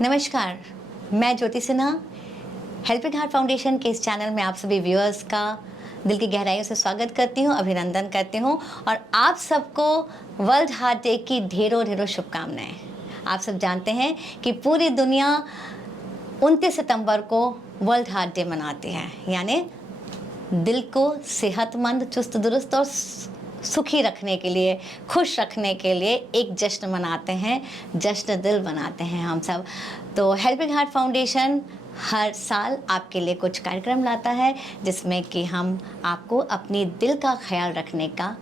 नमस्कार, मैं ज्योति Sinha helping heart foundation के इस चैनल में आप सभी व्यूअर्स का दिल की गहराइयों से स्वागत करती हूँ, अभिनंदन करती हूँ और आप सबको वर्ल्ड हार्ट डे की ढेरों ढेरों शुभकामनाएं। आप सब जानते हैं कि पूरी दुनिया 29 सितंबर को वर्ल्ड हार्ट डे मनाती है, यानी दिल को सेहतमंद, चुस्त दुरुस्त और सुखी रखने के लिए, खुश रखने के लिए एक जश्न मनाते हैं, जश्न दिल बनाते हैं हम सब। तो हेल्पिंग हार्ट फाउंडेशन हर साल आपके लिए कुछ कार्यक्रम लाता है जिसमें कि हम आपको अपनी दिल का ख्याल रखने का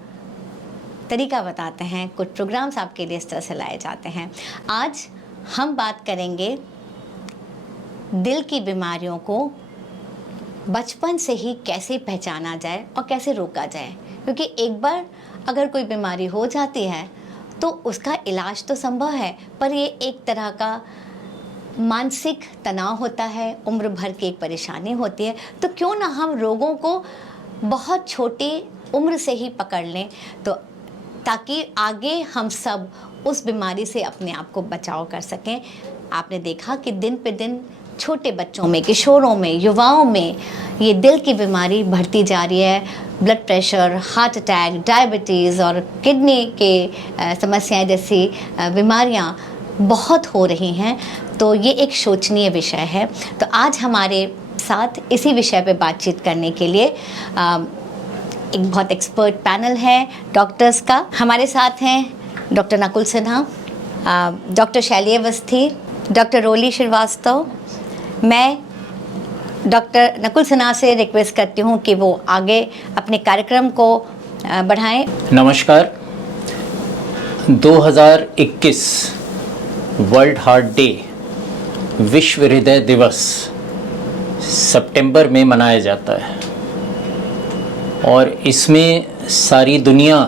तरीका बताते हैं। कुछ प्रोग्राम्स आपके लिए इस तरह से लाए जाते हैं। आज हम बात करेंगे दिल की बीमारियों को बचपन से ही कैसे पहचाना जाए और कैसे रोका जाए, क्योंकि एक बार अगर कोई बीमारी हो जाती है तो उसका इलाज तो संभव है, पर ये एक तरह का मानसिक तनाव होता है, उम्र भर की एक परेशानी होती है। तो क्यों ना हम रोगों को बहुत छोटी उम्र से ही पकड़ लें, तो ताकि आगे हम सब उस बीमारी से अपने आप को बचाव कर सकें। आपने देखा कि दिन पे दिन छोटे बच्चों में, किशोरों में, युवाओं में ये दिल की बीमारी बढ़ती जा रही है। Blood pressure, heart attack, diabetes और किडनी के समस्याएं जैसी बीमारियां बहुत हो रही हैं। तो ये एक शोचनीय विषय है। तो आज हमारे साथ इसी विषय पे बातचीत करने के लिए एक बहुत एक्सपर्ट पैनल है डॉक्टर्स का। हमारे साथ हैं डॉक्टर नकुल सिन्हा, डॉक्टर शैली अवस्थी, डॉक्टर रोली श्रीवास्तव। मैं डॉक्टर नकुल सिन्हा से रिक्वेस्ट करती हूँ कि वो आगे अपने कार्यक्रम को बढ़ाएं। नमस्कार। 2021 वर्ल्ड हार्ट डे, विश्व हृदय दिवस सितंबर में मनाया जाता है और इसमें सारी दुनिया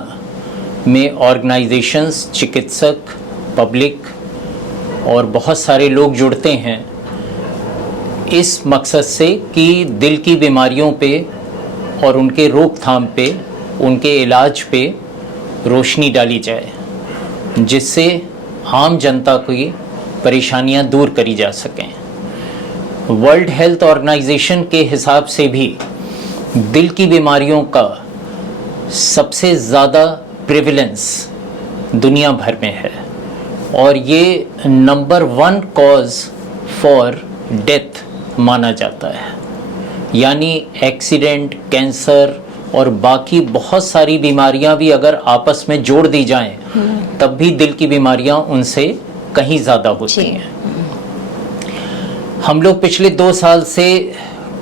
में ऑर्गेनाइजेशंस, चिकित्सक, पब्लिक और बहुत सारे लोग जुड़ते हैं इस मकसद से कि दिल की बीमारियों पे और उनके रोकथाम पे, उनके इलाज पे रोशनी डाली जाए, जिससे आम जनता की परेशानियां दूर करी जा सकें। वर्ल्ड हेल्थ ऑर्गेनाइजेशन के हिसाब से भी दिल की बीमारियों का सबसे ज़्यादा प्रेवलेंस दुनिया भर में है और ये नंबर 1 कॉज फॉर डेथ माना जाता है। यानी एक्सीडेंट, कैंसर और बाकी बहुत सारी बीमारियां भी अगर आपस में जोड़ दी जाएं तब भी दिल की बीमारियां उनसे कहीं ज़्यादा होती हैं। हम लोग पिछले 2 साल से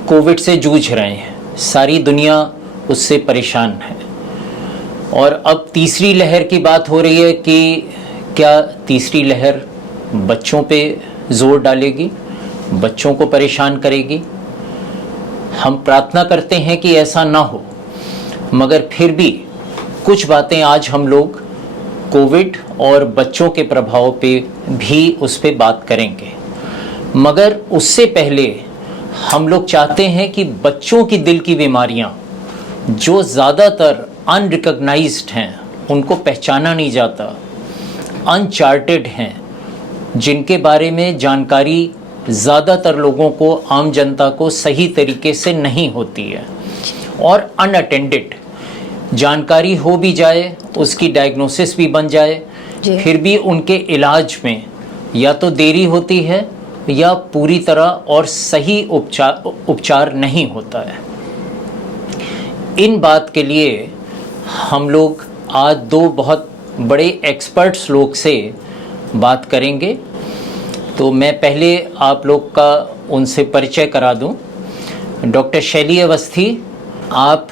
कोविड से जूझ रहे हैं, सारी दुनिया उससे परेशान है और अब तीसरी लहर की बात हो रही है कि क्या तीसरी लहर बच्चों पे जोर डालेगी, बच्चों को परेशान करेगी। हम प्रार्थना करते हैं कि ऐसा ना हो, मगर फिर भी कुछ बातें आज हम लोग कोविड और बच्चों के प्रभाव पे भी उस पे बात करेंगे। मगर उससे पहले हम लोग चाहते हैं कि बच्चों की दिल की बीमारियां जो ज़्यादातर अनरिकॉग्नाइज्ड हैं, उनको पहचाना नहीं जाता, अनचार्टेड हैं, जिनके बारे में जानकारी ज़्यादातर लोगों को, आम जनता को सही तरीके से नहीं होती है और अनअटेंडेड जानकारी हो भी जाए, उसकी डायग्नोसिस भी बन जाए, फिर भी उनके इलाज में या तो देरी होती है या पूरी तरह और सही उपचार नहीं होता है। इन बात के लिए हम लोग आज 2 बहुत बड़े एक्सपर्ट्स लोग से बात करेंगे। तो मैं पहले आप लोग का उनसे परिचय करा दूं। डॉक्टर शैली अवस्थी, आप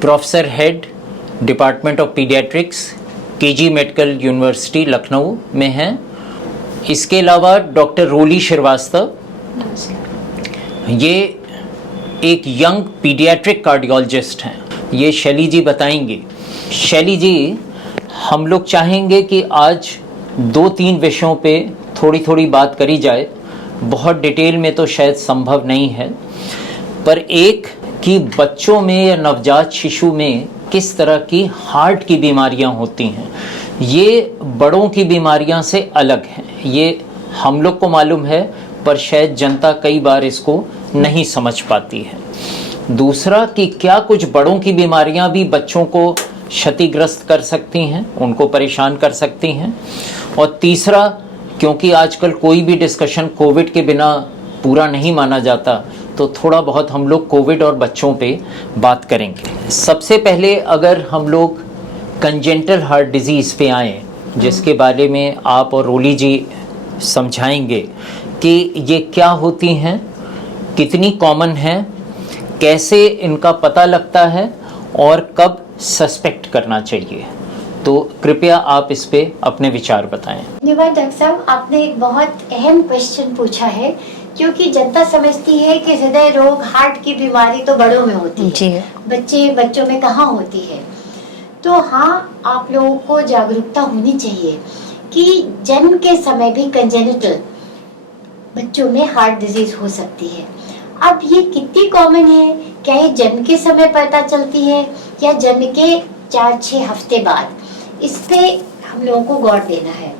professor head department of paediatrics, KG medical university Lucknow में हैं। इसके अलावा डॉक्टर रोली श्रीवास्तव, ये एक यंग पीडियाट्रिक कार्डियोलॉजिस्ट हैं। ये शैली जी बताएंगे। शैली जी, हम लोग चाहेंगे कि आज 2-3 विषयों पे थोड़ी थोड़ी बात करी जाए। बहुत डिटेल में तो शायद संभव नहीं है, पर एक कि बच्चों में या नवजात शिशु में किस तरह की हार्ट की बीमारियां होती हैं, ये बड़ों की बीमारियां से अलग हैं। ये हम लोग को मालूम है, पर शायद जनता कई बार इसको नहीं समझ पाती है। दूसरा कि क्या कुछ बड़ों की बीमारियां भी बच्चों को क्षतिग्रस्त कर सकती हैं, उनको परेशान कर सकती हैं। और तीसरा, क्योंकि आजकल कोई भी डिस्कशन कोविड के बिना पूरा नहीं माना जाता, तो थोड़ा बहुत हम लोग कोविड और बच्चों पे बात करेंगे। सबसे पहले अगर हम लोग कंजेंटल हार्ट डिजीज़ पे आएँ, जिसके बारे में आप और रोली जी समझाएंगे कि ये क्या होती हैं, कितनी कॉमन हैं, कैसे इनका पता लगता है और कब सस्पेक्ट करना चाहिए। तो कृपया आप इस पे अपने विचार बताएं। धन्यवाद डॉक्टर साहब, आपने एक बहुत अहम क्वेश्चन पूछा है, क्योंकि जनता समझती है कि हृदय रोग, हार्ट की बीमारी तो बड़ों में होती है, बच्चों में कहाँ होती है। तो हाँ, आप लोगों को जागरूकता होनी चाहिए कि जन्म के समय भी कंजेनिटल बच्चों में हार्ट डिजीज हो सकती है। अब ये कितनी कॉमन है, क्या ये जन्म के समय पता चलती है या जन्म के 4-6 हफ्ते बाद, इस पे हम लोगों को गौर देना है।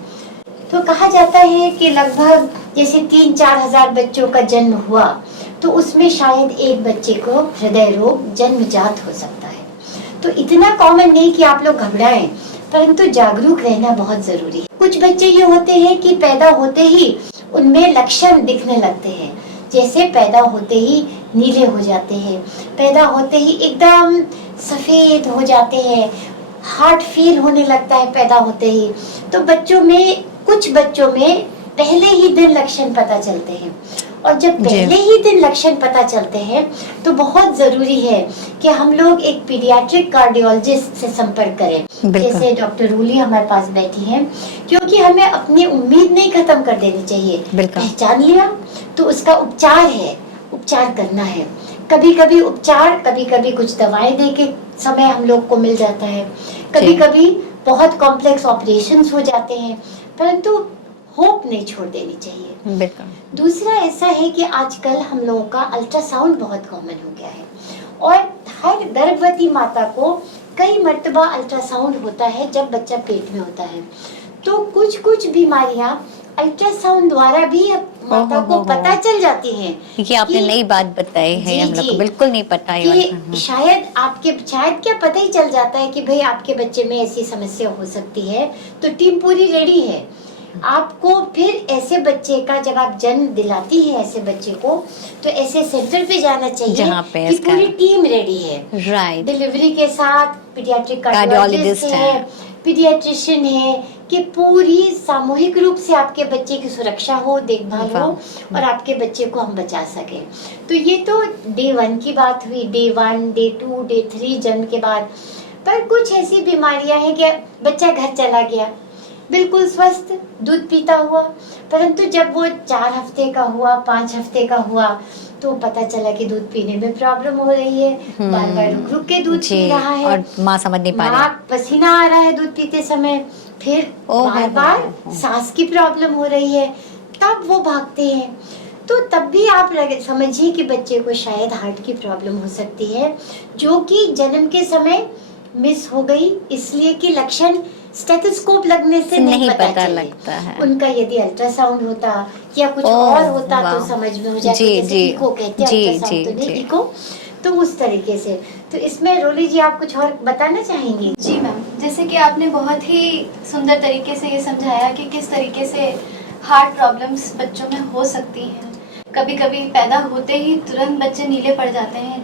तो कहा जाता है कि लगभग जैसे 3-4 हजार बच्चों का जन्म हुआ, तो उसमें शायद एक बच्चे को हृदय रोग जन्मजात हो सकता है। तो इतना कॉमन नहीं कि आप लोग घबराएं, परंतु जागरूक रहना बहुत जरूरी है। कुछ बच्चे ये होते हैं कि पैदा होते ही उनमें लक्षण दिखने लगते हैं, जैसे पैदा होते ही नीले हो जाते हैं, पैदा होते ही एकदम सफेद हो जाते हैं, हार्ट फेल होने लगता है पैदा होते ही। तो कुछ बच्चों में पहले ही दिन लक्षण पता चलते हैं, और जब पहले ही दिन लक्षण पता चलते हैं तो बहुत जरूरी है कि हम लोग एक पीडियाट्रिक कार्डियोलॉजिस्ट से संपर्क करें, जैसे डॉक्टर रूली हमारे पास बैठी हैं, क्योंकि हमें अपनी उम्मीद नहीं खत्म कर देनी चाहिए। पहचान लिया तो उसका उपचार करना है। कभी कभी उपचार, कभी कभी कुछ दवाएं दे के समय हम लोग को मिल जाता है, कभी कभी बहुत कॉम्प्लेक्स ऑपरेशंस हो जाते हैं, परंतु होप नहीं छोड़ देनी चाहिए। दूसरा ऐसा है कि आजकल हम लोगों का अल्ट्रासाउंड बहुत कॉमन हो गया है, और हर गर्भवती माता को कई मर्तबा अल्ट्रासाउंड होता है जब बच्चा पेट में होता है। तो कुछ बीमारियां अल्ट्रासाउंड द्वारा भी माता को पता चल जाती हैं। ये आपने नई बात बताई है, हम लोग को बिल्कुल नहीं पता है कि शायद क्या पता ही चल जाता है कि भाई आपके बच्चे में ऐसी समस्या हो सकती है, तो टीम पूरी रेडी है आपको। फिर ऐसे बच्चे का जब आप जन्म दिलाती है ऐसे बच्चे को, तो ऐसे सेंटर पे जाना चाहिए जहाँ पे कि पूरी टीम रेडी है, राइट, डिलीवरी के साथ पीडियाट्रिक कार्डियोलॉजिस्ट है, पीडियाट्रिशियन है, कि पूरी सामूहिक रूप से आपके बच्चे की सुरक्षा हो, देखभाल हो, और आपके बच्चे को हम बचा सके। तो ये तो डे 1 की बात हुई, डे 1, डे 2, डे 3 जन्म के बाद। पर कुछ ऐसी बीमारियां हैं कि बच्चा घर चला गया बिल्कुल स्वस्थ, दूध पीता हुआ, परंतु जब वो 4 हफ्ते का हुआ, 5 हफ्ते का हुआ, तो पता चला कि दूध पीने में प्रॉब्लम हो रही है, बार बार रुक के दूध पी रहा है, और माँ समझ नहीं पा रही, माँ पसीना आ रहा है दूध पीते समय, फिर बार बार सांस की प्रॉब्लम हो रही है, तब वो भागते हैं। तो तब भी आप समझिए कि बच्चे को शायद हार्ट की प्रॉब्लम हो सकती है, जो कि जन्म के समय मिस हो गई, इसलिए कि लक्षण स्टेथोस्कोप लगने से नहीं पता लगता है। उनका यदि अल्ट्रासाउंड होता या कुछ और होता तो समझ में हो जाता, जैसे इको कहते हैं, अल्ट्रासाउंड तो नहीं इको, तो उस तरीके से। तो इसमें रोली जी आप कुछ और बताना चाहेंगी? जी मैम, जैसे कि आपने बहुत ही सुंदर तरीके से ये समझाया कि किस तरीके से हार्ट प्रॉब्लम्स बच्चों में हो सकती हैं। कभी कभी पैदा होते ही तुरंत बच्चे नीले पड़ जाते हैं,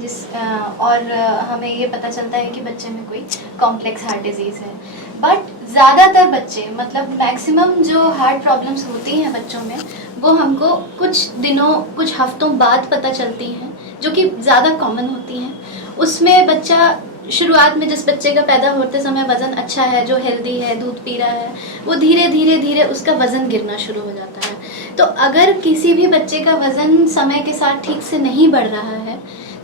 और हमें ये पता चलता है कि बच्चे में कोई कॉम्प्लेक्स हार्ट डिजीज़ है। बट ज़्यादातर बच्चे, मतलब मैक्सिमम जो हार्ट प्रॉब्लम्स होती हैं बच्चों में, वो हमको कुछ दिनों, कुछ हफ्तों बाद पता चलती हैं, जो कि ज़्यादा कॉमन होती हैं। उसमें बच्चा शुरुआत में, जिस बच्चे का पैदा होते समय वज़न अच्छा है, जो हेल्दी है, दूध पी रहा है, वो धीरे धीरे उसका वज़न गिरना शुरू हो जाता है। तो अगर किसी भी बच्चे का वज़न समय के साथ ठीक से नहीं बढ़ रहा है,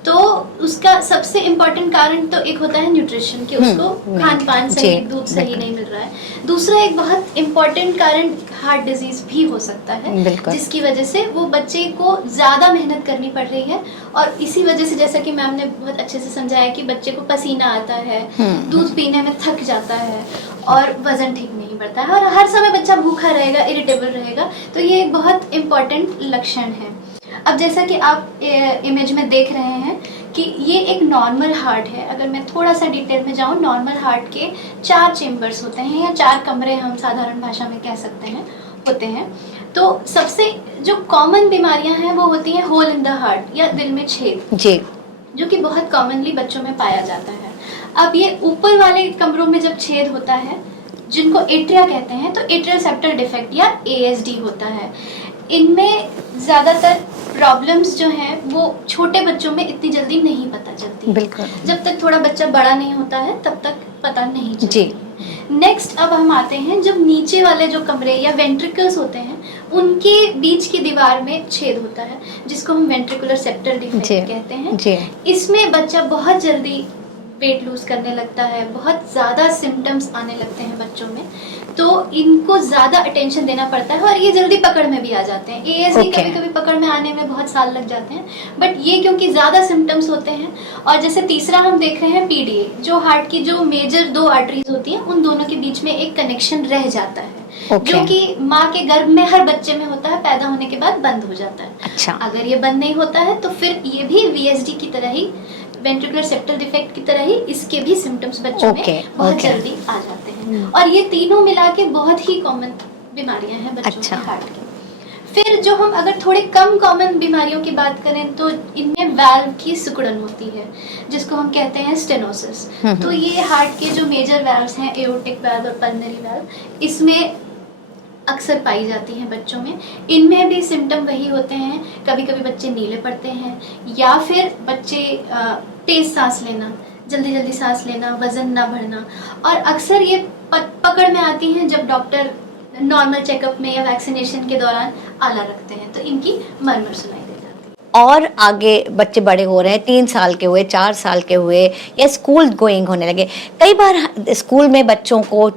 तो उसका सबसे इम्पोर्टेंट कारण तो एक होता है न्यूट्रिशन, कि उसको खान पान सही, दूध सही नहीं मिल रहा है। दूसरा एक बहुत इम्पोर्टेंट कारण हार्ट डिजीज भी हो सकता है, जिसकी वजह से वो बच्चे को ज्यादा मेहनत करनी पड़ रही है, और इसी वजह से जैसा कि मैम ने बहुत अच्छे से समझाया कि बच्चे को पसीना आता है, दूध पीने में थक जाता है और वजन ठीक नहीं बढ़ता है, और हर समय बच्चा भूखा रहेगा, इरिटेबल रहेगा, तो ये एक बहुत इम्पोर्टेंट लक्षण है। अब जैसा कि आप इमेज में देख रहे हैं कि ये एक नॉर्मल हार्ट है। अगर मैं थोड़ा सा डिटेल में जाऊं, नॉर्मल हार्ट के 4 चेम्बर्स होते हैं, या 4 कमरे हम साधारण भाषा में कह सकते हैं होते हैं। तो सबसे जो कॉमन बीमारियां हैं वो होती हैं होल इन द हार्ट, या दिल में छेद जी, जो कि बहुत कॉमनली बच्चों में पाया जाता है। अब ये ऊपर वाले कमरों में जब छेद होता है, जिनको एट्रिया कहते हैं, तो एट्रियल सेप्टल डिफेक्ट या ASD होता है। इनमें ज्यादातर प्रॉब्लम्स जो हैं वो छोटे बच्चों में इतनी जल्दी नहीं पता चलती, बिल्कुल, जब तक थोड़ा बच्चा बड़ा नहीं होता है तब तक पता नहीं चलती जी। नेक्स्ट अब हम आते हैं, जब नीचे वाले जो कमरे या वेंट्रिकल्स होते हैं उनके बीच की दीवार में छेद होता है, जिसको हम वेंट्रिकुलर सेप्टल डिफेक्ट कहते हैं जी। इसमें बच्चा बहुत जल्दी वेट लूज करने लगता है, बहुत ज्यादा सिम्टम्स आने लगते हैं बच्चों में, तो इनको ज्यादा अटेंशन देना पड़ता है, और ये जल्दी पकड़ में भी आ जाते हैं। ASD कभी कभी पकड़ में आने में बहुत साल लग जाते हैं, बट ये क्योंकि ज्यादा सिम्टम्स होते हैं। और जैसे तीसरा हम देख रहे हैं PDA, जो हार्ट की जो मेजर 2 आर्टरीज होती हैं, उन दोनों के बीच में एक कनेक्शन रह जाता है, जो कि माँ के गर्भ में हर बच्चे में होता है, पैदा होने के बाद बंद हो जाता है। अच्छा। अगर ये बंद नहीं होता है तो फिर ये भी VSD की तरह ही, वेंट्रिकुलर सेप्टल डिफेक्ट की तरह ही, इसके भी सिम्टम्स बच्चों में बहुत जल्दी आ जाते हैं। और ये तीनों मिला के बहुत ही कॉमन बीमारियां हैं बच्चों के हार्ट की। फिर जो हम अगर थोड़े कम कॉमन बीमारियों की बात करें, तो इनमें वाल्व की सिकुड़न होती है, जिसको हम कहते हैं स्टेनोसिस। तो ये हार्ट के जो मेजर वाल्व्स हैं, एओर्टिक वाल्व और पल्मोनरी वाल्व, इसमें अक्सर पाई जाती हैं बच्चों में। इनमें भी सिम्टम वही होते हैं, कभी कभी बच्चे नीले पड़ते हैं, या फिर बच्चे तेज सांस लेना, जल्दी जल्दी सांस लेना, वजन ना बढ़ना, और अक्सर ये पकड़ में आती हैं जब डॉक्टर नॉर्मल चेकअप में या वैक्सीनेशन के दौरान आला रखते हैं, तो इनकी मरमर सुनाई दे जाती है। और आगे बच्चे बड़े हो रहे हैं, 3 साल के हुए, 4 साल के हुए, या स्कूल गोइंग होने लगे, कई बार स्कूल में बच्चों को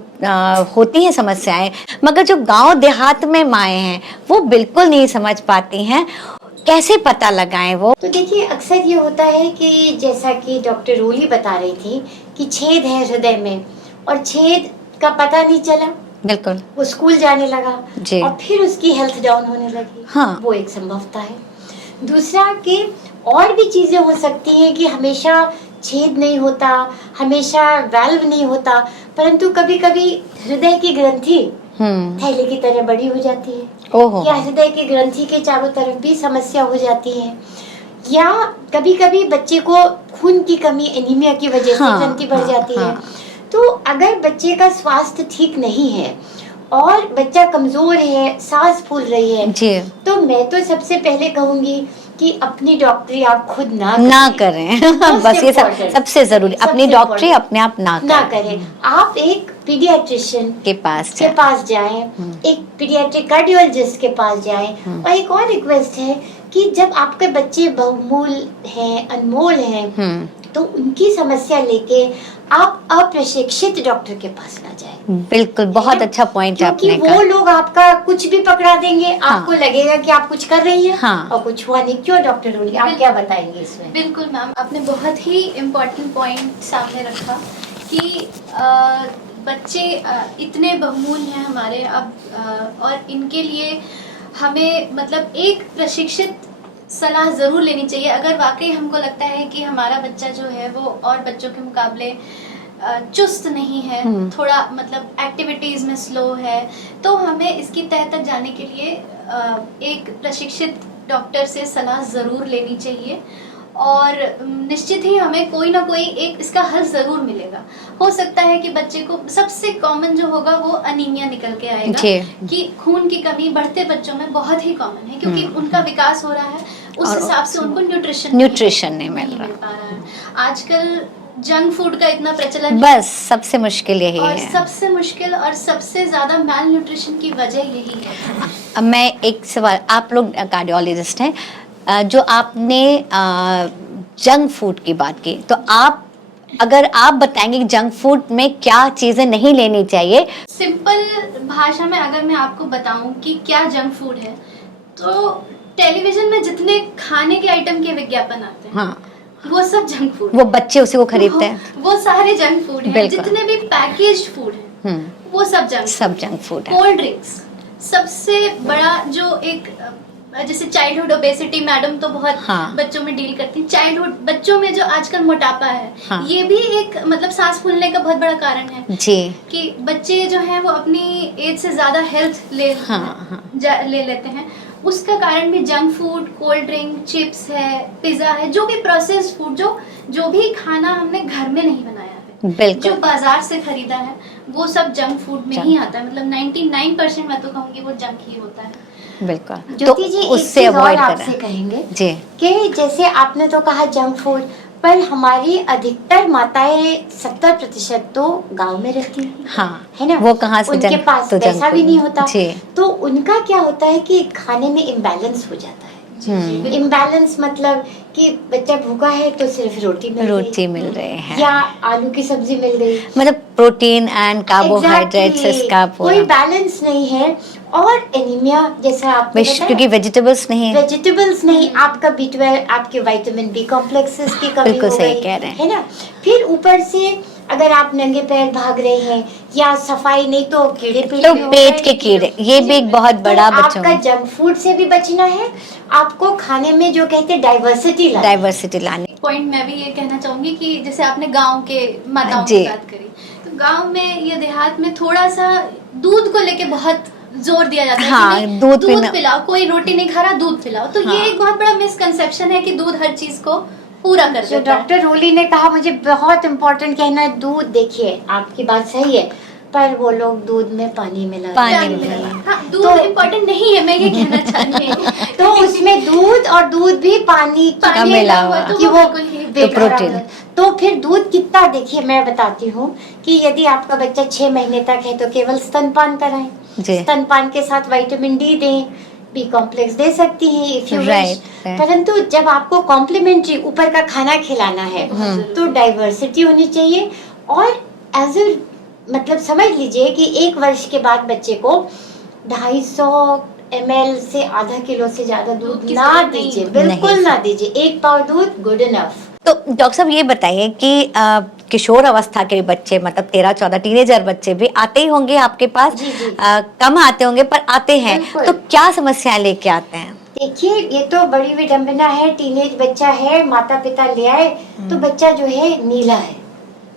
होती हैं समस्याएं, मगर जो गांव देहात में माएँ हैं वो बिल्कुल नहीं समझ पाती हैं, कैसे पता लगाएं वो? तो देखिए, अक्सर ये होता है कि जैसा कि डॉक्टर रोली बता रही थी कि छेद है हृदय में, और छेद का पता नहीं चला, बिल्कुल, वो स्कूल जाने लगा जी। और फिर उसकी हेल्थ डाउन होने लगी। हाँ। वो एक संभवता है। दूसरा कि और भी चीजें हो सकती हैं कि हमेशा छेद नहीं होता, हमेशा वाल्व नहीं होता, परंतु कभी कभी हृदय की ग्रंथि थैले की तरह बड़ी हो जाती है, या हृदय की ग्रंथि के चारों तरफ भी समस्या हो जाती है, या कभी कभी बच्चे को खून की कमी, एनीमिया की वजह से ग्रंथि बढ़ जाती है। तो अगर बच्चे का स्वास्थ्य ठीक नहीं है और बच्चा कमजोर है, सांस फूल रही है जी, तो मैं तो सबसे पहले कहूंगी कि अपनी डॉक्टरी आप खुद ना करें। बस ये सबसे जरूरी, अपनी डॉक्टरी अपने आप ना करें। आप एक पीडियाट्रिशियन के पास जाएं, एक पीडियाट्रिक कार्डियोलॉजिस्ट के पास जाएं। और एक और रिक्वेस्ट है कि जब आपके बच्चे बहुमूल हैं, अनमोल हैं, तो उनकी समस्या लेके आप अप्रशिक्षित डॉक्टर के पास ना जाएं। बिल्कुल, बहुत अच्छा पॉइंट है आपने कहा। वो लोग आपका कुछ भी पकड़ा देंगे, आपको लगेगा कि आप कुछ कर रही हैं और कुछ हुआ नहीं। क्यों डॉक्टर रोली, आप क्या बताएंगे इसमें? बिल्कुल मैम, आपने बहुत ही इम्पोर्टेंट पॉइंट सामने रखा कि बच्चे इतने बहुमूल हैं हमारे अब, और इनके लिए हमें मतलब एक प्रशिक्षित सलाह जरूर लेनी चाहिए। अगर वाकई हमको लगता है कि हमारा बच्चा जो है वो और बच्चों के मुकाबले चुस्त नहीं है, थोड़ा मतलब एक्टिविटीज में स्लो है, तो हमें इसकी तह तक जाने के लिए एक प्रशिक्षित डॉक्टर से सलाह जरूर लेनी चाहिए, और निश्चित ही हमें कोई ना कोई एक इसका हल जरूर मिलेगा। हो सकता है कि बच्चे को सबसे कॉमन जो होगा वो अनीमिया निकल के आएगा, कि खून की कमी बढ़ते बच्चों में बहुत ही कॉमन है, क्योंकि उनका विकास हो रहा है, उस हिसाब से उनको न्यूट्रिशन नहीं मिल पा रहा है। आजकल जंक फूड का इतना प्रचलन, बस सबसे मुश्किल यही और है, सबसे मुश्किल और सबसे ज्यादा मैल न्यूट्रिशन की वजह यही है। अब मैं एक सवाल, आप लोग कार्डियोलॉजिस्ट हैं, जो आपने जंक फूड की बात की, तो अगर आप बताएंगे कि जंक फूड में क्या चीजें नहीं लेनी चाहिए। सिंपल भाषा में अगर मैं आपको बताऊं कि क्या जंक फूड है, तो टेलीविजन में जितने खाने के आइटम के विज्ञापन आते हैं, हाँ, वो सब जंक फूड वो बच्चे उसी को खरीदते हैं। वो सारे जंक फूड हैं। बिल्कुल। जितने भी पैकेज्ड फूड हैं, वो सब जंक फूड है। कोल्ड ड्रिंक्स सबसे बड़ा जो एक जैसे चाइल्डहुड ओबेसिटी, मैडम तो बहुत हाँ। बच्चों में डील करती हैं। चाइल्डहुड बच्चों में जो आजकल मोटापा है, हाँ। ये भी एक मतलब सांस फूलने का बहुत बड़ा कारण है जी, कि बच्चे जो हैं वो अपनी एज से ज्यादा हेल्थ हाँ। ले लेते हैं। उसका कारण भी junk food, cold drink, chips है, पिज्जा है, जो भी प्रोसेस्ड फूड, जो भी खाना हमने घर में नहीं बनाया है, बिल्कुल। जो बाजार से खरीदा है, वो सब जंक फूड में ही आता है। मतलब 99% मैं तो कहूँगी वो जंक ही होता है। बिल्कुल, तो ज्योति जी उससे एक चीज और अवॉइड आपसे करें कहेंगे जी। कि जैसे आपने तो कहा जंक फूड, पर हमारी अधिकतर माताएं 70% तो गांव में रहती हैं, हाँ, है ना? वो कहाँ से उनके जंक- पास तो जंक पैसा भी फूड नहीं होता, जी। तो उनका क्या होता है कि खाने में इम्बैलेंस हो जाता है। इम्बैलेंस मतलब कि बच्चा भूखा है तो सिर्फ रोटी मिल रही है, या आलू की सब्जी मिल रही, मतलब प्रोटीन एंड कार्बोहाइड्रेट्स Exactly, इसका कोई पूरा, बैलेंस नहीं है। और एनीमिया जैसा आपने बताया, क्योंकि वेजिटेबल्स नहीं है। वेजिटेबल्स नहीं, आपका B12, आपके विटामिन बी कॉम्प्लेक्सेस की कमी बिल्कुल हो सही गई कह रहे हैं। है ना? फिर ऊपर से अगर आप नंगे पैर भाग रहे हैं या सफाई नहीं, तो कीड़े तो हो पेट गए। के कीड़े, ये भी एक बहुत तो बड़ा बच्चों आपका में जंक फूड से भी बचना है, आपको खाने में जो कहते हैं डाइवर्सिटी लाने। पॉइंट मैं भी ये कहना चाहूंगी कि जैसे आपने गांव के माताओं जी। की बात करी, तो गांव में या देहात में थोड़ा सा दूध को लेके बहुत जोर दिया जाता है हाँ, कि नहीं, दूध पिलाओ, कोई रोटी नहीं खा रहा, दूध पिलाओ। तो हाँ। ये एक बहुत बड़ा मिसकंसेप्शन है कि दूध हर चीज को पूरा कर जो देता है। डॉक्टर रोली ने कहा, मुझे बहुत इम्पोर्टेंट कहना है, दूध, देखिए आपकी बात सही है, पर वो लोग दूध में पानी मिला पानी हाँ, दूध इम्पोर्टेंट नहीं है, मैं ये कहना चाहती हूँ। तो उसमें दूध और दूध भी पानी का मिला हुआ, तो कि वो बिल्कुल ही पेट खराब प्रोटीन। है। तो फिर दूध कितना, देखिए मैं बताती हूँ कि यदि आपका बच्चा 6 महीने तक है तो केवल स्तनपान कराएं, जी। स्तनपान के साथ विटामिन डी दें, बी कॉम्प्लेक्स दे सकती हैं if you Right, wish. right. परंतु जब आपको कॉम्प्लीमेंट्री ऊपर का खाना खिलाना है तो डाइवर्सिटी होनी चाहिए। और एज ए मतलब समझ लीजिए कि 1 वर्ष के बाद बच्चे को 250 ml से आधा किलो से ज्यादा दूध की ना जरूरत नहीं दीजिए, है। बिल्कुल नहीं। ना दीजिए। 1 पाव दूध गुड इनफ। तो डॉक्टर साहब ये बताइए कि किशोर अवस्था के बच्चे, मतलब 13-14 टीनेजर बच्चे भी आते ही होंगे आपके पास। जी, जी। कम आते होंगे पर आते हैं, बिल्कुल। तो क्या समस्याएं लेके आते हैं? देखिए ये तो बड़ी विडंबना है, टीनेज बच्चा है, माता पिता ले आए तो बच्चा जो है नीला है,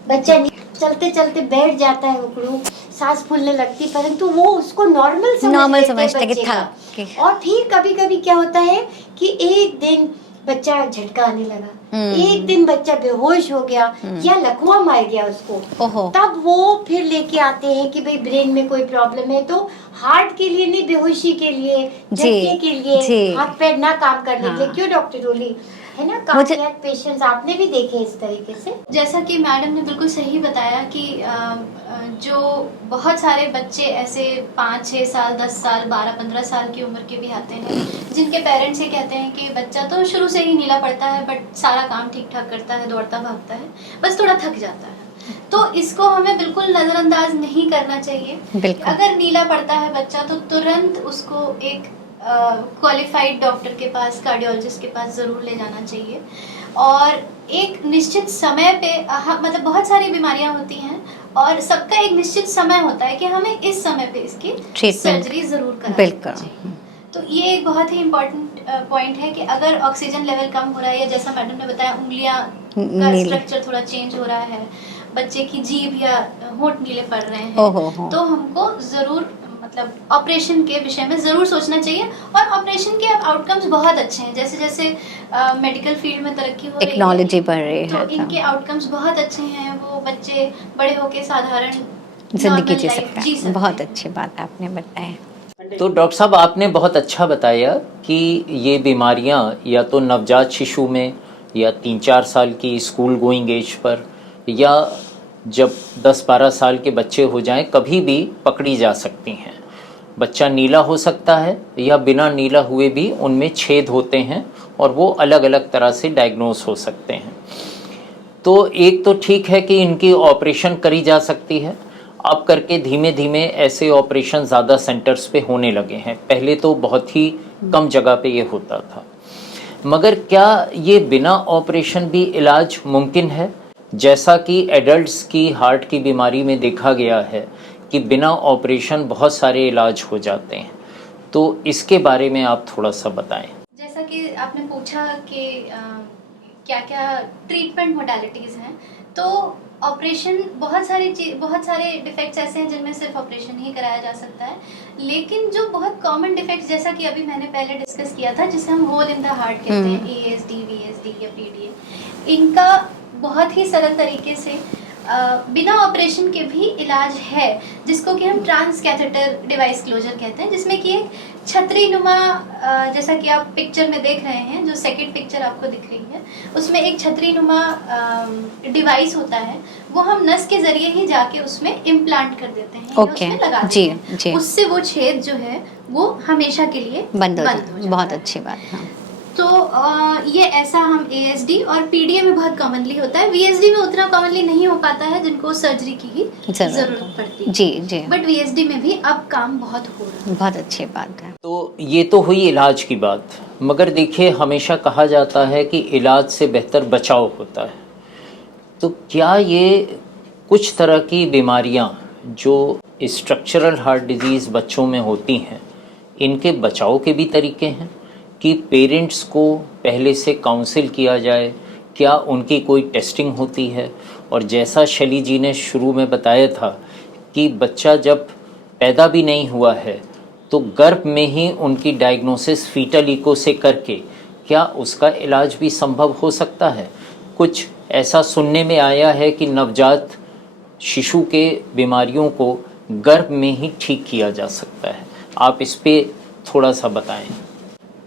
बच्चा चलते चलते बैठ जाता है, उकड़ू, सांस फूलने लगती, परंतु वो उसको नॉर्मल समझते हैं कि बच्चे का। था और फिर कभी कभी क्या होता है कि एक दिन बच्चा झटका आने लगा, एक दिन बच्चा बेहोश हो गया या लकवा मार गया उसको, ओहो। तब वो फिर लेके आते हैं कि भाई ब्रेन में कोई प्रॉब्लम है। तो हार्ट के लिए नहीं, बेहोशी के लिए, झटके के लिए, जी। हाथ पैर ना काम करने के लिए। हाँ। क्यों डॉक्टर रोली, है ना? मुझे- कार्डियक पेशेंट्स आपने भी देखे इस तरीके से। जैसा कि मैडम ने बिल्कुल सही बताया कि जो बहुत सारे बच्चे ऐसे 5-6 साल, 10 साल, 12-15 साल की उम्र के भी आते हैं, जिनके पेरेंट्स ये कहते हैं कि बच्चा तो शुरू से ही नीला पड़ता है, बट सारा काम ठीक ठाक करता है, दौड़ता भागता है, बस थोड़ा थक जाता है। तो इसको हमें बिल्कुल नज़रअंदाज नहीं करना चाहिए। बिल्कुल। अगर नीला पड़ता है बच्चा तो तुरंत उसको एक क्वालिफाइड डॉक्टर के पास, कार्डियोलॉजिस्ट के पास ज़रूर ले जाना चाहिए। और एक निश्चित समय पे मतलब बहुत सारी बीमारियां होती हैं और सबका एक निश्चित समय होता है कि हमें इस समय पे इसकी ट्रीटमेंट सर्जरी ज़रूर करानी बिल्कुल। चाहिए। तो ये एक बहुत ही इम्पोर्टेंट पॉइंट है कि अगर ऑक्सीजन लेवल कम हो रहा है, या जैसा मैडम ने बताया उंगलियां का नीले। स्ट्रक्चर थोड़ा चेंज हो रहा है, बच्चे की जीभ या होंठ नीले पड़ रहे ओहो हो। हैं, तो हमको ज़रूर मतलब ऑपरेशन के विषय में ज़रूर सोचना चाहिए। और ऑपरेशन के अब आउटकम्स बहुत अच्छे हैं, जैसे जैसे मेडिकल फील्ड में तरक्की हो रही है, टेक्नोलॉजी बढ़ रही तो है, इनके आउटकम्स बहुत अच्छे हैं। वो बच्चे बड़े होके साधारण जिंदगी normal जी life सकते जी हैं। सकते बहुत हैं। अच्छी बात आपने बताया। तो डॉक्टर साहब आपने बहुत अच्छा बताया कि ये बीमारियां या तो नवजात शिशु में, या 3-4 साल की स्कूल गोइंग एज पर, या जब 10-12 साल के बच्चे हो जाएं, कभी भी पकड़ी जा सकती हैं। बच्चा नीला हो सकता है या बिना नीला हुए भी उनमें छेद होते हैं और वो अलग अलग तरह से डायग्नोस हो सकते हैं। तो एक तो ठीक है कि इनकी ऑपरेशन करी जा सकती है, अब करके धीमे धीमे ऐसे ऑपरेशन ज़्यादा सेंटर्स पे होने लगे हैं, पहले तो बहुत ही कम जगह पे ये होता था। मगर क्या ये बिना ऑपरेशन भी इलाज मुमकिन है? जैसा कि एडल्ट्स की हार्ट की बीमारी में देखा गया है कि बिना ऑपरेशन बहुत सारे इलाज हो जाते हैं, तो इसके बारे में आप थोड़ा सा बताएं। जैसा कि आपने पूछा कि क्या क्या ट्रीटमेंट मोडालिटीज़ हैं, तो ऑपरेशन बहुत सारे डिफेक्ट्स ऐसे हैं जिनमें सिर्फ ऑपरेशन ही कराया जा सकता है। लेकिन जो बहुत कॉमन डिफेक्ट्स, जैसा कि अभी मैंने पहले डिस्कस किया था, जिसे हम होल इन द हार्ट कहते हैं, ASD, VSD या PDA, इनका बहुत ही सरल तरीके से बिना ऑपरेशन के भी इलाज है, जिसको कि हम ट्रांस कैथेटर डिवाइस क्लोजर कहते हैं, जिसमें कि एक छतरी नुमा, जैसा कि आप पिक्चर में देख रहे हैं, जो सेकंड पिक्चर आपको दिख रही है, उसमें एक छतरी नुमा डिवाइस होता है, वो हम नस के जरिए ही जाके उसमें इम्प्लांट कर देते हैं, ओके, उसमें लगा जी, देते हैं। जी। उससे वो छेद जो है वो हमेशा के लिए बंद हो जाता जाए, बहुत है। अच्छी बात। हाँ, तो ये ऐसा हम ASD और PDA में बहुत कॉमनली होता है। VSD में उतना कॉमनली नहीं हो पाता है, जिनको सर्जरी की ही जरूरत पड़ती है। जी जी, बट VSD में भी अब काम बहुत हो रहा है। बहुत अच्छी बात है। तो ये तो हुई इलाज की बात, मगर देखिए हमेशा कहा जाता है कि इलाज से बेहतर बचाव होता है। तो क्या ये कुछ तरह की बीमारियां जो स्ट्रक्चरल हार्ट डिजीज़ बच्चों में होती हैं, इनके बचाव के भी तरीके हैं कि पेरेंट्स को पहले से काउंसिल किया जाए? क्या उनकी कोई टेस्टिंग होती है? और जैसा शैली जी ने शुरू में बताया था कि बच्चा जब पैदा भी नहीं हुआ है तो गर्भ में ही उनकी डायग्नोसिस फीटल इको से करके क्या उसका इलाज भी संभव हो सकता है? कुछ ऐसा सुनने में आया है कि नवजात शिशु के बीमारियों को गर्भ में ही ठीक किया जा सकता है। आप इस पे थोड़ा सा बताएं।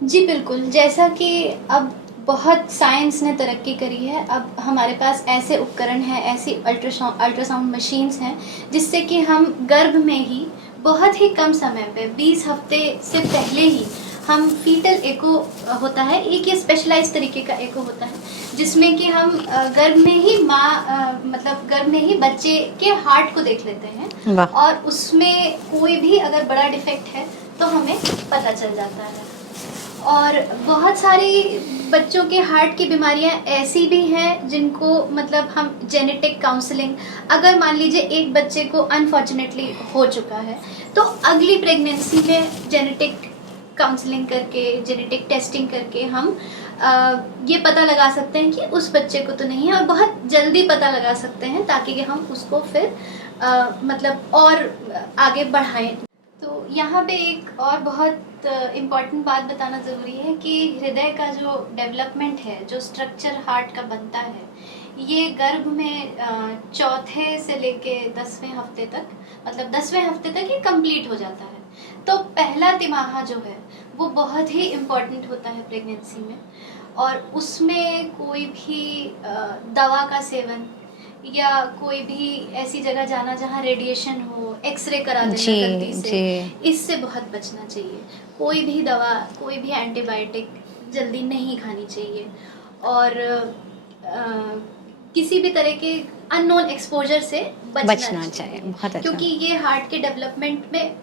जी बिल्कुल, जैसा कि अब बहुत साइंस ने तरक्की करी है, अब हमारे पास ऐसे उपकरण हैं, ऐसी अल्ट्रासाउंड मशीन्स हैं, जिससे कि हम गर्भ में ही बहुत ही कम समय पे 20 हफ्ते से पहले ही हम फीटल एको होता है, एक ये स्पेशलाइज तरीके का एको होता है, जिसमें कि हम गर्भ में ही मतलब गर्भ में ही बच्चे के हार्ट को देख लेते हैं, और उसमें कोई भी अगर बड़ा डिफेक्ट है तो हमें पता चल जाता है। और बहुत सारी बच्चों के हार्ट की बीमारियां ऐसी भी हैं जिनको मतलब हम जेनेटिक काउंसलिंग, अगर मान लीजिए एक बच्चे को अनफॉर्चुनेटली हो चुका है, तो अगली प्रेगनेंसी में जेनेटिक काउंसलिंग करके, जेनेटिक टेस्टिंग करके हम ये पता लगा सकते हैं कि उस बच्चे को तो नहीं है, और बहुत जल्दी पता लगा सकते हैं, ताकि कि हम उसको फिर मतलब और आगे बढ़ाएं। तो यहाँ पे एक और बहुत इम्पॉर्टेंट बात बताना ज़रूरी है कि हृदय का जो डेवलपमेंट है, जो स्ट्रक्चर हार्ट का बनता है, ये गर्भ में चौथे से लेके 10वें हफ्ते तक, मतलब 10वें हफ्ते तक ये कंप्लीट हो जाता है। तो पहला तिमाहा जो है वो बहुत ही इम्पॉर्टेंट होता है प्रेगनेंसी में, और उसमें कोई भी दवा का सेवन या कोई भी ऐसी जगह जाना जहाँ रेडिएशन हो, एक्सरे करा देना गलती से, इससे बहुत बचना चाहिए। कोई भी दवा, कोई भी एंटीबायोटिक जल्दी नहीं खानी चाहिए, और किसी भी तरह के अननोन एक्सपोजर से बचना चाहिए। बहुत अच्छा। क्योंकि ये हार्ट के डेवलपमेंट में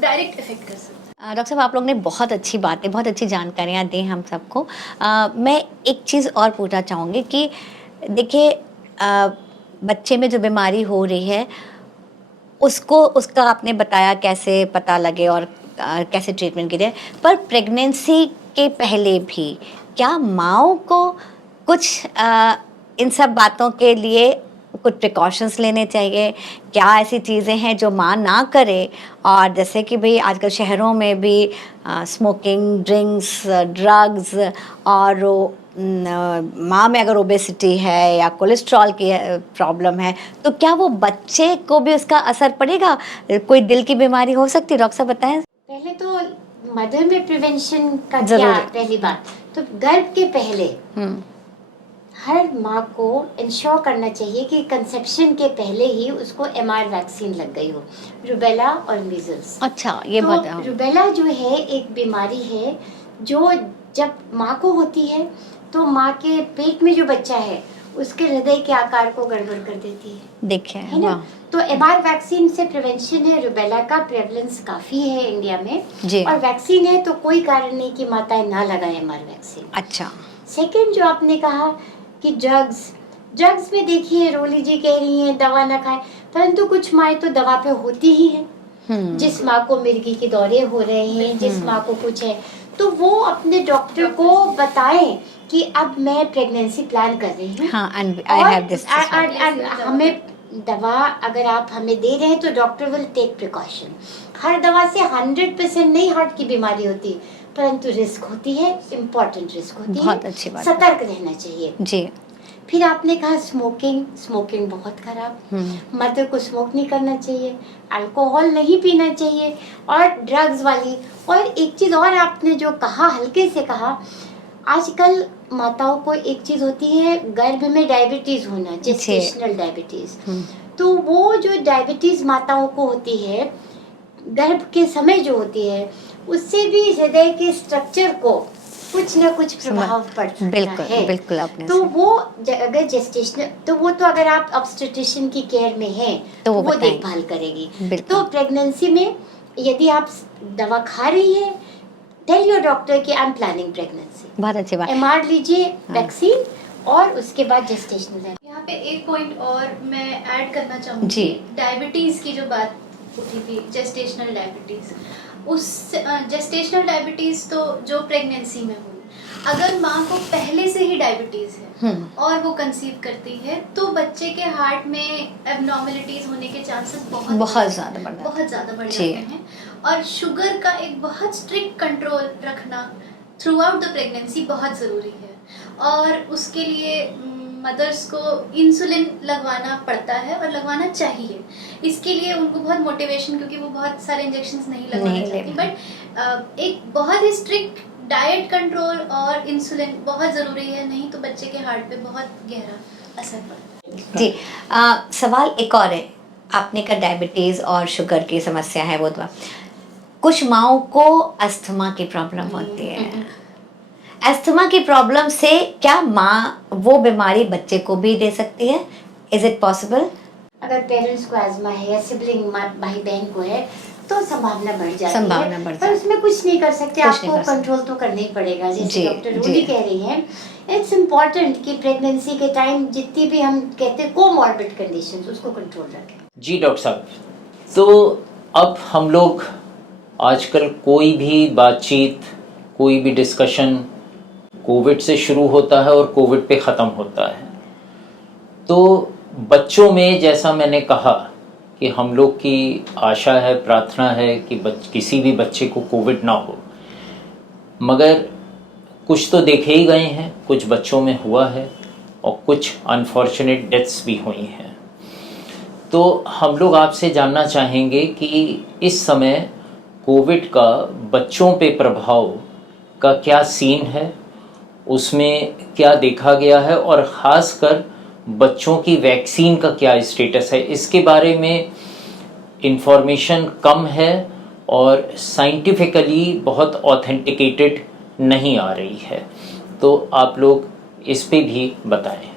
डायरेक्ट इफेक्ट कर सकता है। डॉक्टर साहब, आप लोग ने बहुत अच्छी बातें, बहुत अच्छी जानकारियाँ दी हम सबको। मैं एक चीज़ और पूछना चाहूँगी कि देखिए, बच्चे में जो बीमारी हो रही है उसका आपने बताया कैसे पता लगे और कैसे ट्रीटमेंट की जाए, पर प्रेगनेंसी के पहले भी क्या माँओं को कुछ इन सब बातों के लिए कुछ प्रिकॉशंस लेने चाहिए? क्या ऐसी चीज़ें हैं जो माँ ना करे? और जैसे कि भाई आजकल शहरों में भी स्मोकिंग, ड्रिंक्स, ड्रग्स, और माँ में अगर ओबेसिटी है या कोलेस्ट्रॉल की प्रॉब्लम है, तो क्या वो बच्चे को भी उसका असर पड़ेगा? कोई दिल की बीमारी हो सकती है? डॉक्टर साहब बताएं। पहले तो मदर में प्रिवेंशन का क्या, पहली बात तो गर्भ के पहले हर माँ को इंश्योर करना चाहिए कि कंसेप्शन के पहले ही उसको MR वैक्सीन लग गई हो, रूबेला और मीजल्स। अच्छा, ये तो बताओ। रूबेला जो है एक बीमारी है जो जब माँ को होती है तो माँ के पेट में जो बच्चा है उसके हृदय के आकार को गड़बड़ कर देती है देखिए, है ना। तो MR वैक्सीन से प्रिवेंशन है। रुबेला का प्रेवलेंस काफी है इंडिया में जी। और वैक्सीन है तो कोई कारण नहीं कि माताएं ना लगाएं MR वैक्सीन। अच्छा। सेकंड जो आपने कहा कि ड्रग्स में देखिए रोली जी कह रही हैं दवा ना खाएं, परंतु कुछ माएँ तो दवा पे होती ही हैं। जिस माँ को मिर्गी के दौरे हो रहे हैं, जिस माँ को कुछ है, तो वो अपने डॉक्टर को बताएं कि अब मैं प्रेगनेंसी प्लान कर रही हूँ। हाँ, and I have this as well. हमें दवा अगर आप हमें दे रहे हैं तो डॉक्टर विल टेक प्रिकॉशन। हर दवा से 100% नहीं हार्ट की बीमारी होती, परंतु रिस्क होती है, इम्पोर्टेंट रिस्क होती है। बहुत अच्छी बात, सतर्क रहना चाहिए जी। फिर आपने कहा स्मोकिंग बहुत खराब। मदर को स्मोक नहीं करना चाहिए, अल्कोहल नहीं पीना चाहिए और ड्रग्स वाली। और एक चीज और आपने जो कहा, हल्के से कहा, आजकल माताओं को एक चीज होती है गर्भ में डायबिटीज होना, जेस्टेशनल डायबिटीज। तो वो जो डायबिटीज माताओं को होती है गर्भ के समय जो होती है, उससे भी हृदय के स्ट्रक्चर को कुछ ना कुछ प्रभाव पड़ सकता है। बिल्कुल आपने तो वो अगर जेस्टेशनल, तो वो तो अगर आप ऑब्स्टेट्रिशियन की केयर में हैं तो वो देखभाल करेगी। तो प्रेगनेंसी में यदि आप दवा खा रही है, टेल योर डॉक्टर कि आई एम प्लानिंग प्रेगनेंसी। बहुत अच्छी बात। MR लीजिए, वैक्सीन, और उससे बाद जेस्टेशनल। यहाँ पे एक पॉइंट और मैं ऐड करना चाहूँगी। डायबिटीज की जो बात उठी थी, जेस्टेशनल डायबिटीज, उस जेस्टेशनल डायबिटीज तो जो प्रेगनेंसी में हुई, अगर माँ को पहले से ही डायबिटीज है और वो कंसीव करती है तो बच्चे के हार्ट में एबनॉर्मलिटीज होने के चांसेस बहुत ज्यादा बढ़ जाते हैं। और शुगर का एक बहुत स्ट्रिक्ट कंट्रोल रखना थ्रू आउट द प्रेगनेंसी बहुत ज़रूरी है। और उसके लिए मदर्स को इंसुलिन लगवाना पड़ता है और लगवाना चाहिए। इसके लिए उनको बहुत मोटिवेशन, क्योंकि वो बहुत सारे इंजेक्शंस नहीं लगवाना चाहती, बट एक बहुत ही स्ट्रिक्ट डाइट कंट्रोल और इंसुलिन बहुत ज़रूरी है, नहीं तो बच्चे के हार्ट पे बहुत गहरा असर पड़ता है। जी। सवाल एक और है, आपने कहा डायबिटीज और शुगर की समस्या है, वो तो कुछ माओं को अस्थमा की प्रॉब्लम होती है। अस्थमा की प्रॉब्लम से क्या माँ वो बीमारी बच्चे को भी दे सकती है? Is it possible? अगर पेरेंट्स को अस्थमा है या सिबलिंग भाई बहन को है तो संभावना बढ़ जाती है, पर उसमें कुछ नहीं कर सकते, आपको कंट्रोल तो करना ही पड़ेगा। जैसे डॉक्टर रूली कह रही हैं, इट्स इम्पोर्टेंट कि प्रेगनेंसी के टाइम जितनी भी हम कहते हैं कोमॉर्बिड कंडीशंस, उसको कंट्रोल रखें। जी डॉक्टर साहब, तो अब हम लोग आजकल कोई भी बातचीत, कोई भी डिस्कशन कोविड से शुरू होता है और कोविड पे ख़त्म होता है। तो बच्चों में, जैसा मैंने कहा कि हम लोग की आशा है, प्रार्थना है कि किसी भी बच्चे को कोविड ना हो, मगर कुछ तो देखे ही गए हैं, कुछ बच्चों में हुआ है और कुछ अनफॉर्चुनेट डेथ्स भी हुई हैं। तो हम लोग आपसे जानना चाहेंगे कि इस समय कोविड का बच्चों पे प्रभाव का क्या सीन है, उसमें क्या देखा गया है, और ख़ासकर बच्चों की वैक्सीन का क्या स्टेटस है, इसके बारे में इंफॉर्मेशन कम है और साइंटिफिकली बहुत ऑथेंटिकेटेड नहीं आ रही है। तो आप लोग इस पे भी बताएं।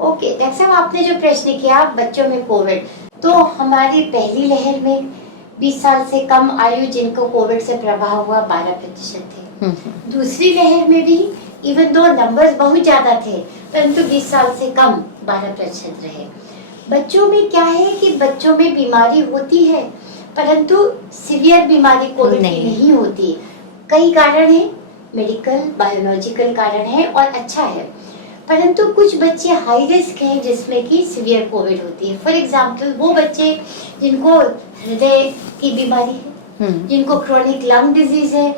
ओके, डॉक्टर साहब, आपने जो प्रश्न किया बच्चों में कोविड, तो हमारी पहली लहर में 20 साल से कम आयु जिनको कोविड से प्रभाव हुआ 12% थे। दूसरी लहर में भी इवन दो नंबर्स बहुत ज्यादा थे, परंतु 20 साल से कम 12% रहे। बच्चों में क्या है कि बच्चों में बीमारी होती है, परंतु सीवियर बीमारी कोविड की नहीं होती। कई कारण है, मेडिकल बायोलॉजिकल कारण है और अच्छा है, परंतु कुछ बच्चे हाई रिस्क हैं जिसमें कि सीवियर कोविड होती है। फॉर एग्जांपल वो बच्चे जिनको हृदय की बीमारी है, जिनको क्रोनिक लंग डिजीज है,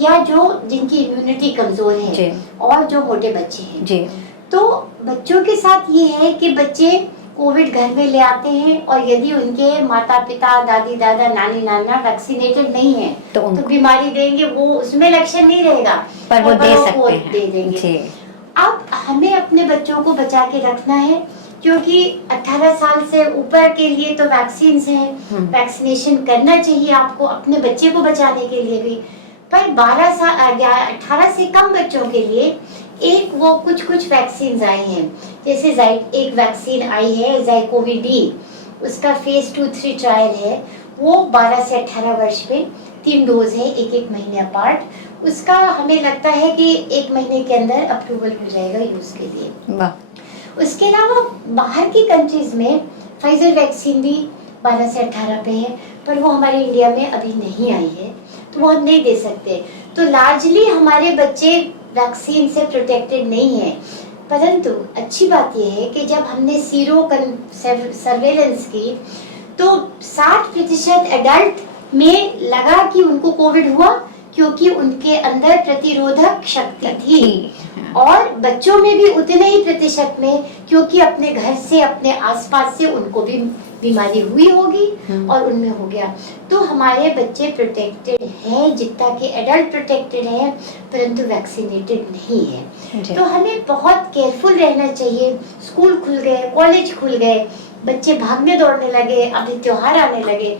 या जो जिनकी इम्यूनिटी कमजोर है, और जो मोटे बच्चे हैं। तो बच्चों के साथ ये है कि बच्चे कोविड घर में ले आते हैं, और यदि उनके माता पिता, दादी दादा, नानी नाना वैक्सीनेटेड नहीं है तो बीमारी देंगे, वो उसमें लक्षण नहीं रहेगा, पर वो दे सकते हैं, दे देंगे। अब हमें अपने बच्चों को बचा के रखना है, क्योंकि 18 साल से ऊपर के लिए तो वैक्सीन हैं, वैक्सीनेशन करना चाहिए आपको अपने बच्चे को बचाने के लिए भी। पर 18 से कम बच्चों के लिए एक वो कुछ वैक्सीन आई हैं, जैसे एक वैक्सीन आई है ज़ाइकोवी डी, उसका फेज 2-3 ट्रायल है, वो 12 से 18 वर्ष में 3 डोज है, एक महीने अपार्ट। उसका हमें लगता है कि 1 महीने के अंदर अप्रूवल हो जाएगा यूज के लिए। वाह। उसके अलावा बाहर की कंट्रीज में फाइजर वैक्सीन भी 12 से 18 पे है, पर वो हमारे इंडिया में अभी नहीं आई है, तो वो हम नहीं दे सकते। तो लार्जली हमारे बच्चे वैक्सीन से प्रोटेक्टेड नहीं है, परंतु अच्छी बात यह है कि जब हमने सीरो सर्वेलेंस की तो 60% एडल्ट में लगा कि उनको कोविड हुआ, क्योंकि उनके अंदर प्रतिरोधक शक्ति थी, और बच्चों में भी उतने ही प्रतिशत में, क्योंकि अपने घर से अपने आसपास से उनको भी बीमारी हुई होगी और उनमें हो गया। तो हमारे बच्चे प्रोटेक्टेड हैं जितना कि एडल्ट प्रोटेक्टेड हैं, परंतु वैक्सीनेटेड नहीं है। तो हमें बहुत केयरफुल रहना चाहिए। स्कूल खुल गए, कॉलेज खुल गए, बच्चे भागने दौड़ने लगे, अभी त्योहार आने लगे,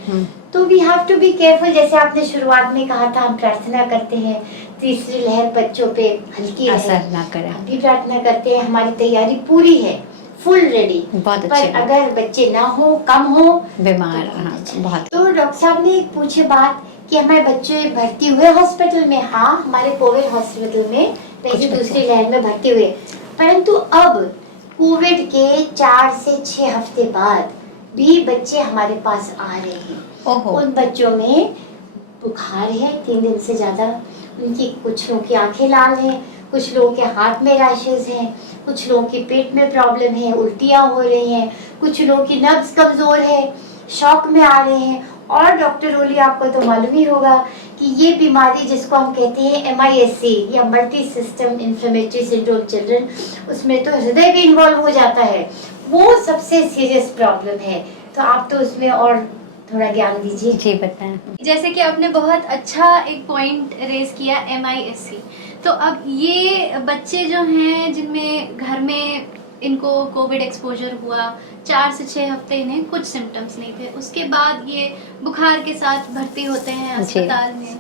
तो we have to be careful. जैसे आपने शुरुआत में कहा था, हम प्रार्थना करते हैं तीसरी लहर बच्चों पे हल्की असर ना करे, हम भी प्रार्थना करते हैं। हमारी तैयारी पूरी है, फुल रेडी, पर अगर बच्चे ना हो, कम हो, बीमार, तो बहुत। तो डॉक्टर साहब ने पूछे बात कि हमारे बच्चे भर्ती हुए हॉस्पिटल में। हाँ, हमारे कोविड हॉस्पिटल में पहले दूसरी लहर में भर्ती हुए, परंतु अब कोविड के 4 से 6 हफ्ते बाद भी बच्चे हमारे पास आ रहे हैं। उन बच्चों में बुखार है 3 दिन से ज्यादा, उनकी कुछ लोगों की आंखें लाल हैं, कुछ लोगों के हाथ में रैशेस हैं, कुछ लोगों के पेट में प्रॉब्लम है, उल्टियां हो रही हैं, कुछ लोगों की नब्ज कमजोर है, शॉक में आ रहे हैं। और डॉक्टर रोली, आपको तो मालूम ही होगा कि ये बीमारी जिसको हम कहते हैं MIS-C या multi system inflammatory syndrome children, उसमें तो हृदय भी इन्वॉल्व हो जाता है, वो सबसे सीरियस प्रॉब्लम है। तो आप तो उसमें और थोड़ा ज्ञान दीजिए। जी बताएं। जैसे कि आपने बहुत अच्छा एक पॉइंट रेज किया, MIS-C। तो अब ये बच्चे जो हैं जिनमें घर में इनको कोविड एक्सपोजर हुआ, 4 से 6 हफ्ते इन्हें कुछ सिम्टम्स नहीं थे, उसके बाद ये बुखार के साथ भर्ती होते हैं अस्पताल में,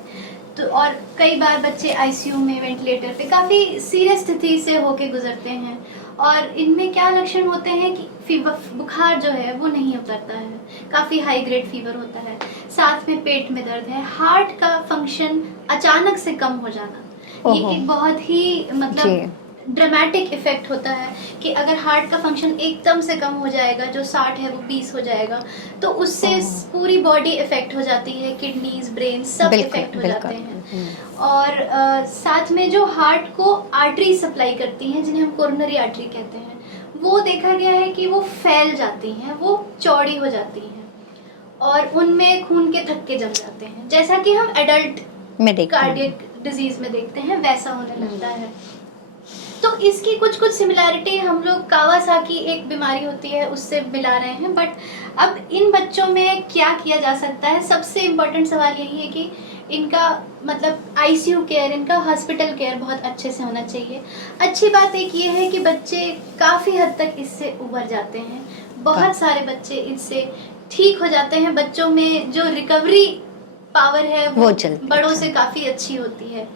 तो और कई बार बच्चे ICU में वेंटिलेटर पे काफ़ी सीरियस स्थिति से होके गुजरते हैं, और इनमें क्या लक्षण होते हैं कि बुखार जो है वो नहीं उतरता है, काफ़ी हाई ग्रेड फीवर होता है, साथ में पेट में दर्द है, हार्ट का फंक्शन अचानक से कम हो जाना, ये एक बहुत ही मतलब ड्रामेटिक इफेक्ट होता है कि अगर हार्ट का फंक्शन एकदम से कम हो जाएगा, जो 60 है वो 20 हो जाएगा, तो उससे पूरी बॉडी इफेक्ट हो जाती है, किडनीज, ब्रेन सब इफेक्ट हो जाते हैं। और साथ में जो हार्ट को आर्टरी सप्लाई करती हैं, जिन्हें हम कोरोनरी आर्टरी कहते हैं, वो देखा गया है कि वो फैल जाती हैं, वो चौड़ी हो जाती हैं और उनमें खून के थक्के जम जाते हैं, जैसा कि हम एडल्ट कार्डियक डिजीज में देखते हैं, वैसा होने लगता है। तो इसकी कुछ सिमिलैरिटी हम लोग कावासाकी एक बीमारी होती है उससे मिला रहे हैं, बट अब इन बच्चों में क्या किया जा सकता है? सबसे इम्पोर्टेंट सवाल यही है कि इनका मतलब ICU केयर, इनका हॉस्पिटल केयर बहुत अच्छे से होना चाहिए। अच्छी बात एक ये है कि बच्चे काफ़ी हद तक इससे उबर जाते हैं, बहुत सारे बच्चे इससे ठीक हो जाते हैं, बच्चों में जो रिकवरी पावर है वो बड़ों से काफ़ी अच्छी होती है।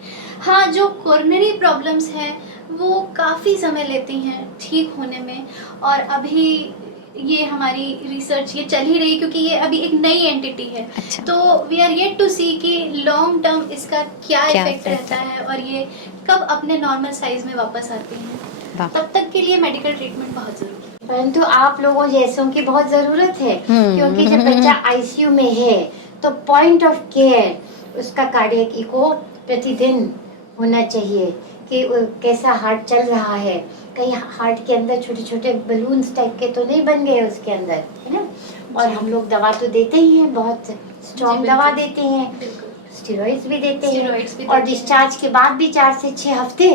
हाँ, जो कोरोनरी प्रॉब्लम्स हैं वो काफ़ी समय लेती हैं ठीक होने में, और अभी ये हमारी रिसर्च ये चल ही रही क्योंकि ये अभी एक नई एंटिटी है। अच्छा। तो वी आर येट टू सी कि लॉन्ग टर्म इसका क्या इफेक्ट रहता है और ये कब अपने नॉर्मल साइज में वापस आती हैं। तब तक के लिए मेडिकल ट्रीटमेंट बहुत जरूरी है, परंतु आप लोगों जैसों की बहुत जरूरत है, क्योंकि जब बच्चा ICU में है तो पॉइंट ऑफ केयर उसका कार्डियक इको प्रतिदिन होना चाहिए कि कैसा हार्ट चल रहा है, कहीं हार्ट के अंदर छोटे छोटे बलून्स टाइप के तो नहीं बन गए उसके अंदर, है ना। और हम लोग दवा तो देते ही हैं, बहुत स्ट्रॉन्ग दवा देते हैं, स्टेरॉइड्स भी देते हैं, और डिस्चार्ज के बाद भी 4 से 6 हफ्ते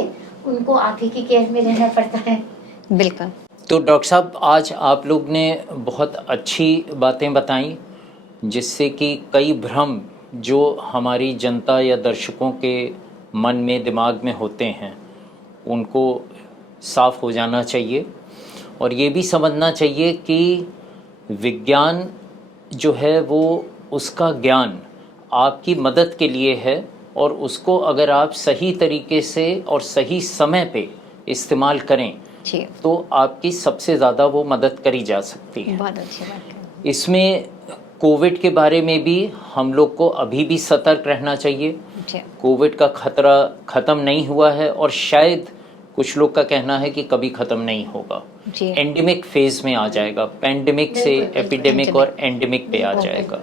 उनको आप ही की केयर में रहना पड़ता है। बिल्कुल। तो डॉक्टर साहब, आज आप लोग ने बहुत अच्छी बातें बताई, जिससे कि कई भ्रम जो हमारी जनता या दर्शकों के मन में, दिमाग में होते हैं, उनको साफ हो जाना चाहिए। और ये भी समझना चाहिए कि विज्ञान जो है वो उसका ज्ञान आपकी मदद के लिए है, और उसको अगर आप सही तरीके से और सही समय पे इस्तेमाल करें जी, तो आपकी सबसे ज़्यादा वो मदद करी जा सकती है। बहुत अच्छी बात है। इसमें कोविड के बारे में भी हम लोग को अभी भी सतर्क रहना चाहिए। जी, कोविड का खतरा ख़त्म नहीं हुआ है और शायद कुछ लोग का कहना है कि कभी ख़त्म नहीं होगा, जी, एंडेमिक फेज में आ जाएगा, पैंडेमिक से बिल्कुल, एपिडेमिक और एंडेमिक पे आ बिल्कुल। जाएगा।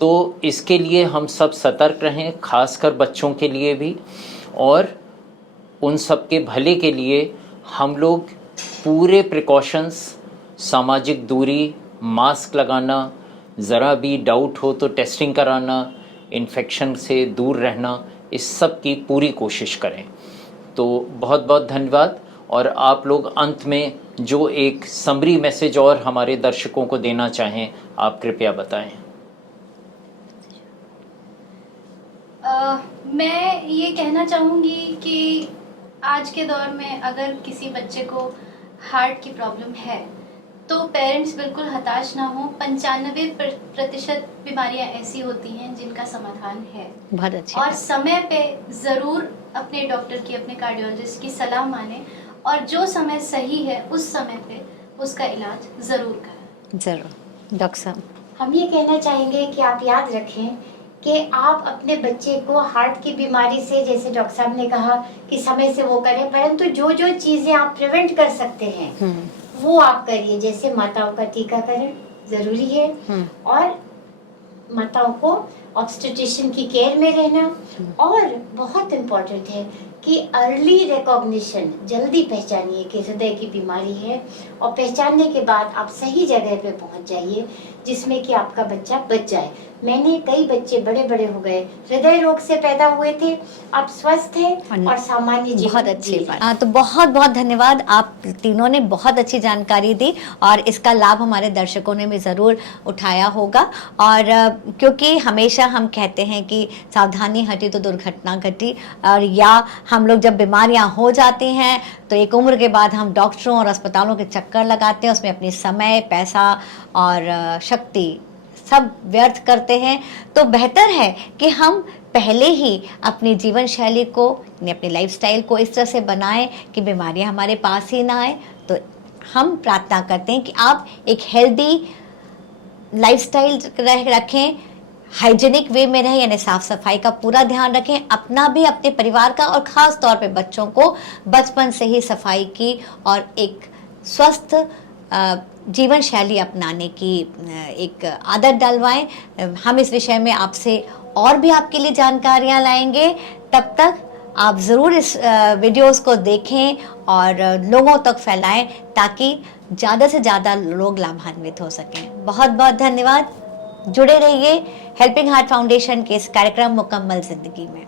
तो इसके लिए हम सब सतर्क रहें, खासकर बच्चों के लिए भी, और उन सब के भले के लिए हम लोग पूरे प्रिकॉशंस, सामाजिक दूरी, मास्क लगाना, ज़रा भी डाउट हो तो टेस्टिंग कराना, इन्फेक्शन से दूर रहना, इस सब की पूरी कोशिश करें। तो बहुत बहुत धन्यवाद। और आप लोग अंत में जो एक समरी मैसेज और हमारे दर्शकों को देना चाहें, आप कृपया बताएं। मैं ये कहना चाहूँगी कि आज के दौर में अगर किसी बच्चे को हार्ट की प्रॉब्लम है तो पेरेंट्स बिल्कुल हताश ना हो। 95% बीमारियां ऐसी होती हैं जिनका समाधान है, बहुत अच्छी और बात। समय पे ज़रूर अपने डॉक्टर की, अपने कार्डियोलॉजिस्ट की सलाह माने, और जो समय सही है उस समय पे उसका इलाज ज़रूर करें। जरूर डॉक्टर साहब। हम ये कहना चाहेंगे कि आप याद रखें कि आप अपने बच्चे को हार्ट की बीमारी से, जैसे डॉक्टर साहब ने कहा कि समय से वो करें, परंतु जो जो चीजें आप प्रिवेंट कर सकते हैं वो आप करिए। जैसे माताओं का टीकाकरण जरूरी है, और माताओं को ऑब्स्टेट्रिशियन की केयर में रहना, और बहुत इम्पोर्टेंट है कि अर्ली रिकॉग्निशन, जल्दी पहचानिए कि हृदय की बीमारी है, और पहचानने के बाद आप सही जगह पे पहुंच जाइए जिसमें कि आपका बच्चा बच जाए। मैंने कई बच्चे बड़े बड़े हो गए, हृदय रोग से पैदा हुए थे, अब स्वस्थ हैं और सामान्य जीवन बहुत अच्छी जी रहे हैं। बात। तो बहुत बहुत धन्यवाद, आप तीनों ने बहुत अच्छी जानकारी दी और इसका लाभ हमारे दर्शकों ने भी ज़रूर उठाया होगा। और क्योंकि हमेशा हम कहते हैं कि सावधानी हटी तो दुर्घटना घटी, और या हम लोग जब बीमारियां हो जाती हैं तो एक उम्र के बाद हम डॉक्टरों और अस्पतालों के चक्कर लगाते हैं, उसमें अपनी समय, पैसा और शक्ति सब व्यर्थ करते हैं। तो बेहतर है कि हम पहले ही अपनी जीवन शैली को, अपनी लाइफस्टाइल को इस तरह से बनाएं कि बीमारियां हमारे पास ही ना आए। तो हम प्रार्थना करते हैं कि आप एक हेल्दी लाइफस्टाइल रखें, हाइजीनिक वे में रहें, यानी साफ सफाई का पूरा ध्यान रखें, अपना भी, अपने परिवार का, और ख़ास तौर पे बच्चों को बचपन से ही सफाई की और एक स्वस्थ जीवन शैली अपनाने की एक आदत डलवाएं। हम इस विषय में आपसे और भी आपके लिए जानकारियां लाएंगे। तब तक आप ज़रूर इस वीडियोस को देखें और लोगों तक फैलाएं ताकि ज़्यादा से ज़्यादा लोग लाभान्वित हो सकें। बहुत बहुत धन्यवाद। जुड़े रहिए हेल्पिंग हार्ट फाउंडेशन के इस कार्यक्रम मुकम्मल ज़िंदगी में।